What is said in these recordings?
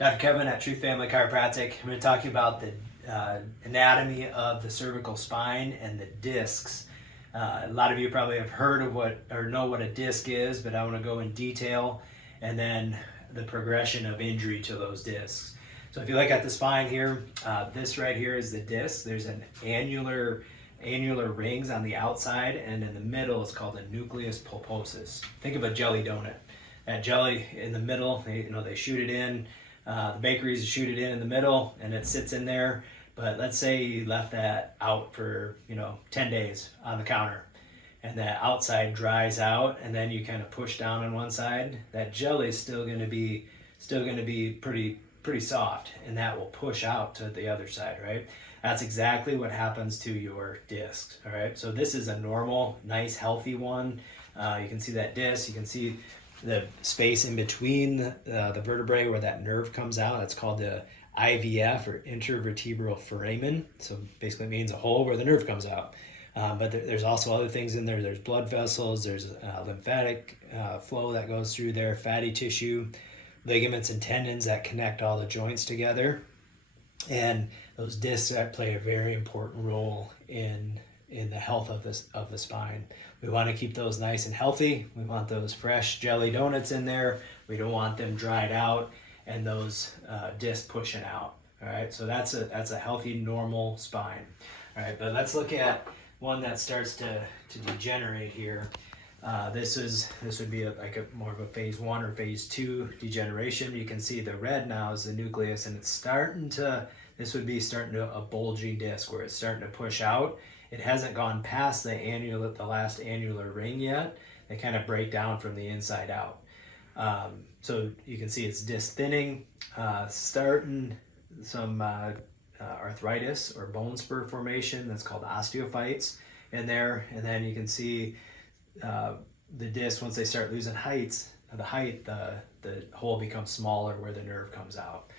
Dr. Kevin at 𝒔𝒑𝒊𝒏𝒂𝒍 Chiropractic. I'm going to talk about the anatomy of the cervical spine and the discs. A lot of you probably have heard of what or know what a disc is, but I want to go in detail and then the progression of injury to those discs. So if you look at the spine here, this right here is the disc. There's an annular rings on the outside, and in the middle is called a nucleus pulposus. Think of a jelly donut. That jelly in the middle, they shoot it in. The bakeries shoot it in the middle, and it sits in there. But let's say you left that out for 10 days on the counter, and that outside dries out, and then you kind of push down on one side. That jelly is still going to be pretty soft, and that will push out to the other side, right? That's exactly what happens to your discs. All right, so this is a normal, nice, healthy one. You can see that disc. You can see the space in between the vertebrae where that nerve comes out. That's called the IVF, or intervertebral foramen. So basically it means a hole where the nerve comes out. But there's also other things in there. There's blood vessels, there's lymphatic flow that goes through there, fatty tissue, ligaments and tendons that connect all the joints together. And those discs that play a very important role in the health of the spine. We want to keep those nice and healthy. We want those fresh jelly donuts in there. We don't want them dried out and those discs pushing out. All right, so that's a healthy, normal spine. All right, but let's look at one that starts to degenerate here. This would be more of a phase 1 or phase 2 degeneration. You can see the red now is the nucleus, and it's starting to a bulging disc where it's starting to push out. It hasn't gone past the last annular ring yet. They kind of break down from the inside out. So you can see it's disc thinning, starting some arthritis or bone spur formation that's called osteophytes in there. And then you can see the disc, once they start losing the height, the hole becomes smaller where the nerve comes out.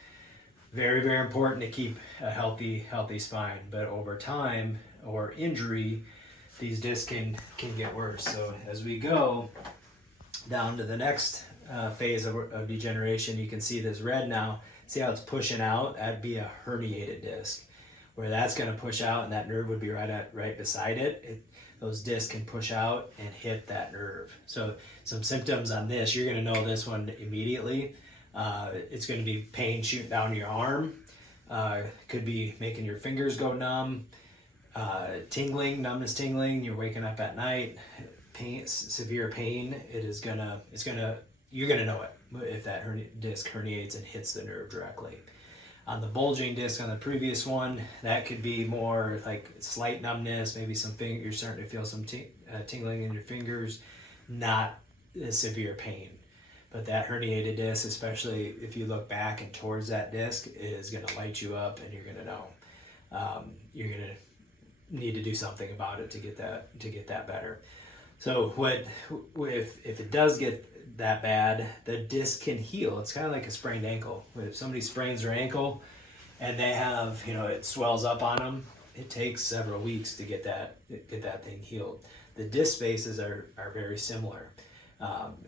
Very, very important to keep a healthy spine, but over time or injury, these discs can get worse. So as we go down to the next phase of degeneration, you can see this red now. See how it's pushing out? That'd be a herniated disc, where that's going to push out, and that nerve would be right beside it. Those discs can push out and hit that nerve. So some symptoms on this, you're going to know this one immediately. It's going to be pain shooting down your arm. Could be making your fingers go numb. Numbness, tingling. You're waking up at night. Pain, severe pain. You're gonna know it if that disc herniates and hits the nerve directly. On the bulging disc on the previous one, that could be more like slight numbness, maybe you're starting to feel some tingling in your fingers, not severe pain. But that herniated disc, especially if you look back and towards that disc, is going to light you up, and you're going to know. You're going to need to do something about it to get that better. So if it does get that bad, the disc can heal. It's kind of like a sprained ankle. If somebody sprains their ankle and they have, it swells up on them, it takes several weeks to get that thing healed. The disc spaces are very similar.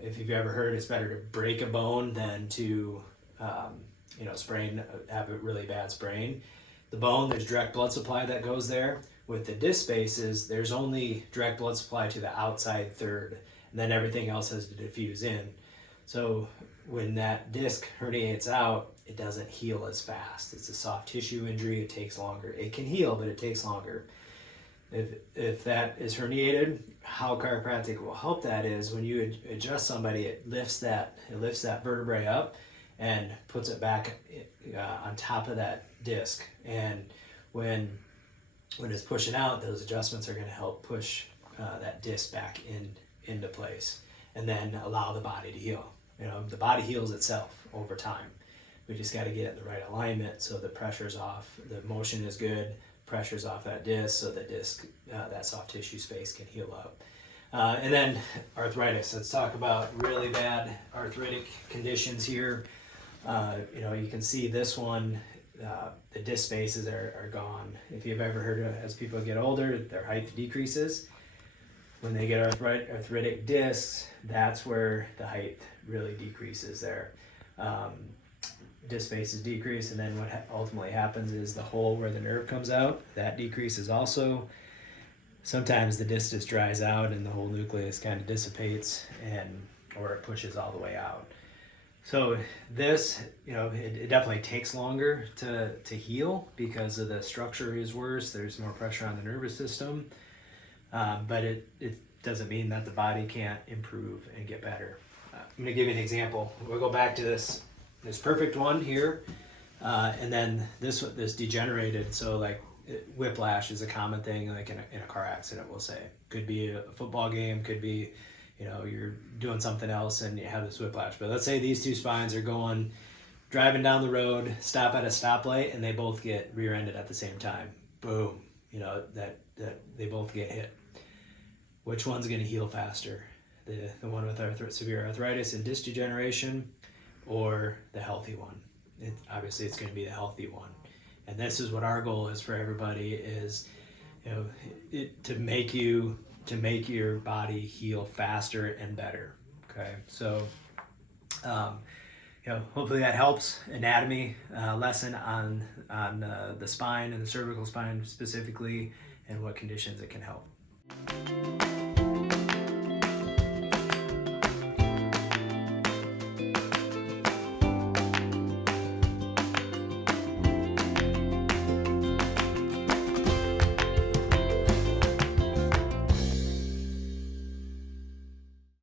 If you've ever heard, it's better to break a bone than to have a really bad sprain. The bone, there's direct blood supply that goes there. With the disc spaces, there's only direct blood supply to the outside third, and then everything else has to diffuse in. So when that disc herniates out, it doesn't heal as fast. It's a soft tissue injury. It takes longer. It can heal, but it takes longer. If that is herniated, how chiropractic will help that is when you adjust somebody, it lifts that vertebrae up and puts it back on top of that disc. And when it's pushing out, those adjustments are going to help push that disc back into place, and then allow the body to heal. The body heals itself over time. We just got to get it in the right alignment so the pressure's off, the motion is good, pressure's off that disc, so the disc, that soft tissue space can heal up. And then arthritis. Let's talk about really bad arthritic conditions here. You can see this one, the disc spaces are gone. If you've ever heard of, as people get older, their height decreases. When they get arthritic discs, that's where the height really decreases there. disc spaces decrease, and then what ultimately happens is the hole where the nerve comes out, that decreases also. Sometimes the disc just dries out and the whole nucleus kind of dissipates, or it pushes all the way out. So this, it definitely takes longer to heal because of the structure is worse. There's more pressure on the nervous system, but it doesn't mean that the body can't improve and get better. I'm going to give you an example. We'll go back to this perfect one here, and then this degenerated. So like whiplash is a common thing, like in a car accident, we'll say. Could be a football game, could be, you're doing something else and you have this whiplash. But let's say these two spines are driving down the road, stop at a stoplight, and they both get rear-ended at the same time. Boom. That they both get hit. Which one's going to heal faster? The one with severe arthritis and disc degeneration, or the healthy one? Obviously, it's going to be the healthy one. And this is what our goal is for everybody: is to make your body heal faster and better. Okay, so hopefully that helps. Anatomy lesson on the spine and the cervical spine specifically, and what conditions it can help.